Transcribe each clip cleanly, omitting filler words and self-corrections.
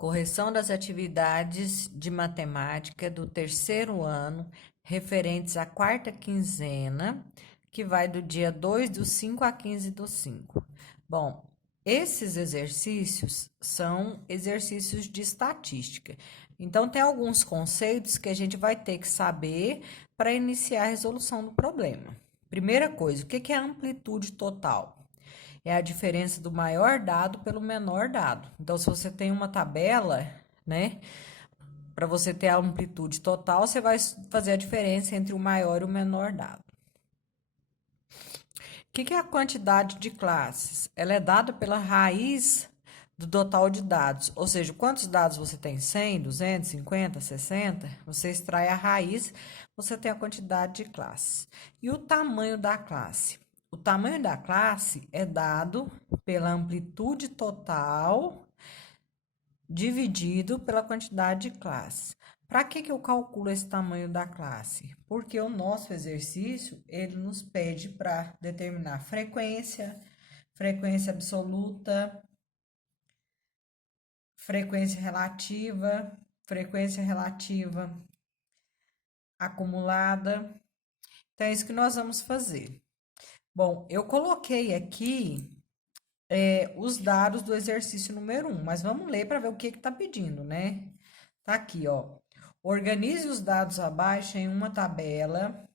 Correção das atividades de matemática do terceiro ano, referentes à quarta quinzena, que vai do dia 2/5 a 15/5. Bom, esses exercícios são exercícios de estatística. Então, tem alguns conceitos que a gente vai ter que saber para iniciar a resolução do problema. Primeira coisa, o que é amplitude total? É a diferença do maior dado pelo menor dado. Então, se você tem uma tabela, né, para você ter a amplitude total, você vai fazer a diferença entre o maior e o menor dado. O que é a quantidade de classes? Ela é dada pela raiz do total de dados, ou seja, quantos dados você tem? 100, 250, 60? Você extrai a raiz, você tem a quantidade de classes. E o tamanho da classe? O tamanho da classe é dado pela amplitude total dividido pela quantidade de classes. Para que eu calculo esse tamanho da classe? Porque o nosso exercício, ele nos pede para determinar frequência, frequência absoluta, frequência relativa acumulada. Então, é isso que nós vamos fazer. Bom, eu coloquei aqui os dados do exercício número 1, mas vamos ler para ver o que está pedindo, né? Tá aqui, ó. Organize os dados abaixo em uma tabela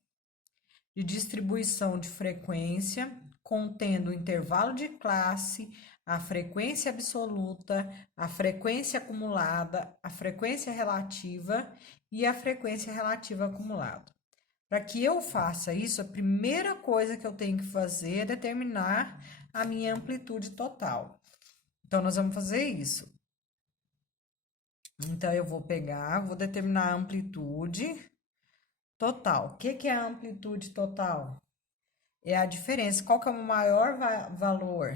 de distribuição de frequência, contendo o intervalo de classe, a frequência absoluta, a frequência acumulada, a frequência relativa e a frequência relativa acumulada. Para que eu faça isso, a primeira coisa que eu tenho que fazer é determinar a minha amplitude total. Então, nós vamos fazer isso. Então, eu vou pegar, vou determinar a amplitude total. O que é a amplitude total? É a diferença. Qual que é o maior valor?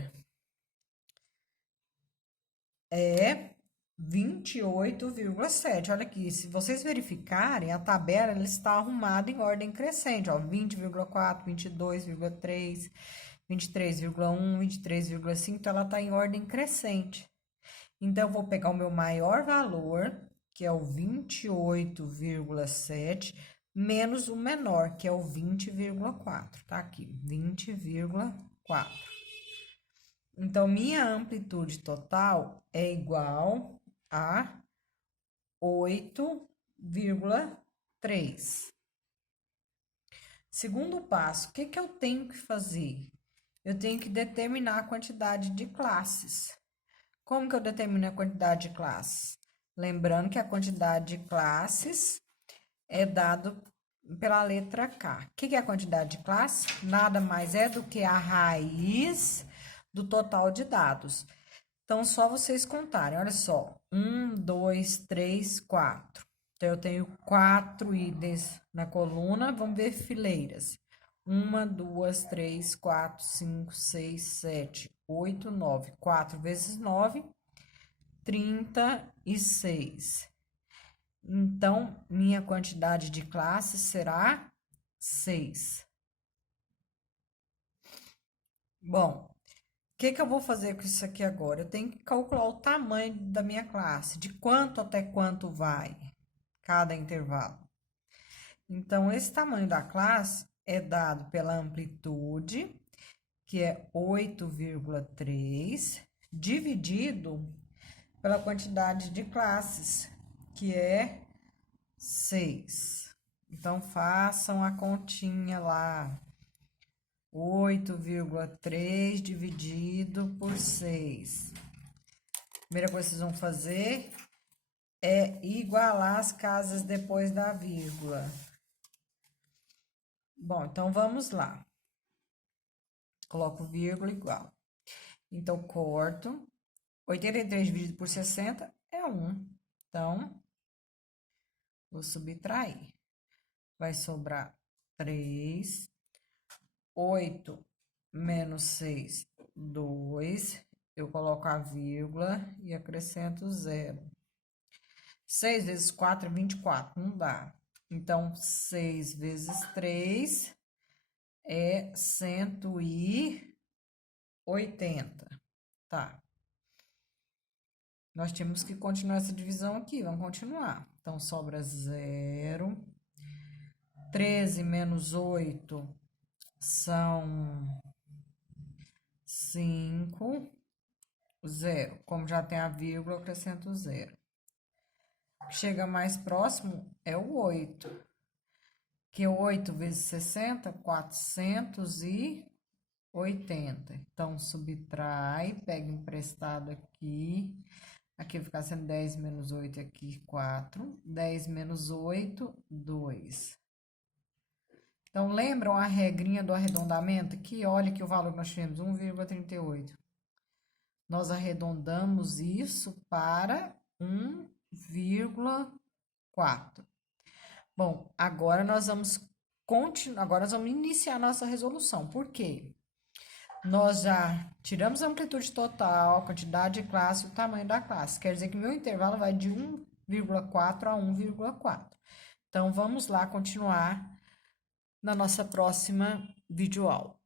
É 28,7. Olha aqui, se vocês verificarem, a tabela ela está arrumada em ordem crescente, ó, 20,4, 22,3, 23,1, 23,5, então ela está em ordem crescente. Então, eu vou pegar o meu maior valor, que é o 28,7, menos o menor, que é o 20,4, tá aqui, 20,4. Então, minha amplitude total é igual a 8,3. Segundo passo, o que eu tenho que fazer? Eu tenho que determinar a quantidade de classes. Como que eu determino a quantidade de classes? Lembrando que a quantidade de classes é dado pela letra K. O que é a quantidade de classe? Nada mais é do que a raiz do total de dados. Então, só vocês contarem. Olha só. 1, 2, 3, 4. Então, eu tenho 4 itens na coluna. Vamos ver fileiras. 1, 2, 3, 4, 5, 6, 7, 8, 9. 4 vezes 9, 36. Então, minha quantidade de classes será 6. Bom, o que eu vou fazer com isso aqui agora? Eu tenho que calcular o tamanho da minha classe, de quanto até quanto vai cada intervalo. Então, esse tamanho da classe é dado pela amplitude, que é 8,3, dividido pela quantidade de classes, que é 6. Então, façam a continha lá. 8,3 dividido por 6. Primeira coisa que vocês vão fazer é igualar as casas depois da vírgula. Bom, então vamos lá. Coloco vírgula igual. Então, corto. 83 dividido por 60 é 1. Então, vou subtrair. Vai sobrar 3. 8 menos 6, 2. Eu coloco a vírgula e acrescento 0. 6 vezes 4 é 24, não dá. Então, 6 vezes 3 é 180. Tá. Nós temos que continuar essa divisão aqui, vamos continuar. Então, sobra 0. 13 menos 8 são 5. 0. Como já tem a vírgula, eu acrescento 0. Chega mais próximo é o 8. Que 8 vezes 60, 480. Então, subtrai, pega emprestado aqui. Aqui vai ficar sendo 10 menos 8, aqui 4. 10 menos 8, 2. Então, lembram a regrinha do arredondamento? Que olha que o valor que nós tivemos, 1,38. Nós arredondamos isso para 1,4. Bom, agora nós vamos iniciar a nossa resolução. Por quê? Nós já tiramos a amplitude total, a quantidade de classe e o tamanho da classe. Quer dizer que meu intervalo vai de 1,4 a 1,4. Então, vamos lá continuar na nossa próxima videoaula.